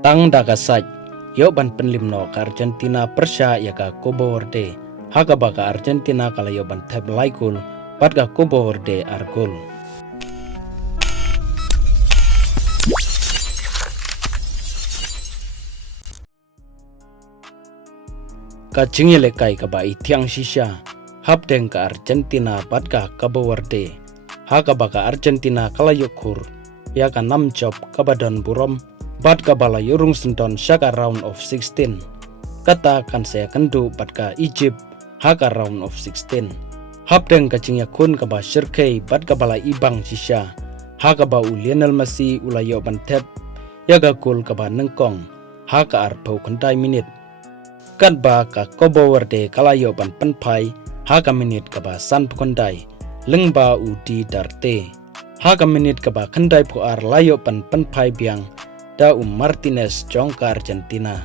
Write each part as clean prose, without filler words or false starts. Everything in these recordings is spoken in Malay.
Tang dagasaj, yo ban penlimno ka Argentina persya ya ka Cabo Verde. Haka ba ka Argentina kala yo ban tab laikul, pat ka Cabo Verde argul. Ka jingyele kai ka ba itiang shisha, hapdeng ka Argentina pat ka Cabo Verde. Haka ba ka Argentina kala yo kur, ya ka 6 job ka badon burom, bat ka bala yorung senton syaka round of 16. Kata kan saya kendu bat ka Egypt haka round of 16. Hapdeng ka jingya kun ka ba Shirkei bat ka bala ibang shisha. Haka ba u Lionel Messi ulayo ban tep ya ka gol ka ba nengkong haka arpau kentai minit. Kat ba ka Cabo Verde kalayo ban penpai haka minit ka ba san pukondai leng ba u di darte. Haka minit ka ba kendai puar layo ban penpai biang da Martinez jong ka Argentina.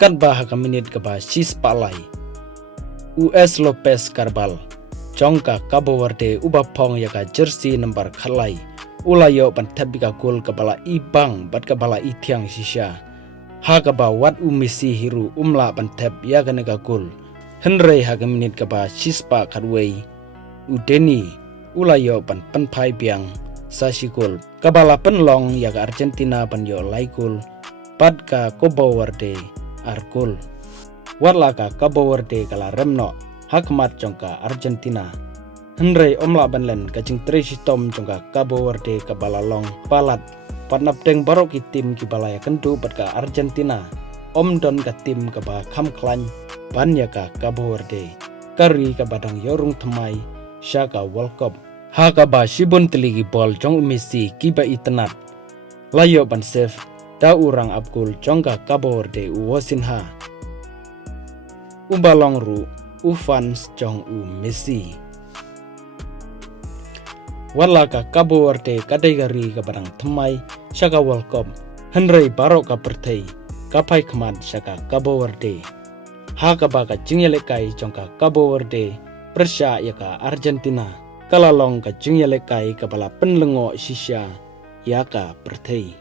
Kat ba haka minit ka ba sis palai US Lopez Carbal jong ka Cabo Verde uba pong ya ka jersey number khalai ulayo ban tabi ka gol ka bala ibang bat ka bala itiang sisha. Haka ba wat Messi hiru umla ban tab ya ka nega gol henrei haka minit ka ba sispa kadwei udeni ulayo ban penpai biang sasi gol kabala penlong ya ka Argentina ban yo laikul pat ka Cabo Verde arkul warla ka Cabo Verde kala remno hakmat jongka Argentina henrei omla ban len kacing tresi tom jongka Cabo Verde kabala long palat patnap deng barok ki tim ki balaya kendu pat ka Argentina om don ka tim ka ba kham klan ban ya ka Cabo Verde kari ka badang yorung thmai syaka World Cup. Haka ba shibun teligi bol jong Messi kiba itenat layo ban save da urang abgul jong ka Cabo Verde uwosinha ubalong ru ufans jong Messi wala ka Cabo Verde kadai gari ka barang thmai syaka World Cup henrei barok ka perthei kapai khmat syaka Cabo Verde. Haka ba ka jingyele kai jong ka Cabo Verde persya ya ka Argentina kalalong ka jingyele kai ka bala penlengo sisya ya ka perthei.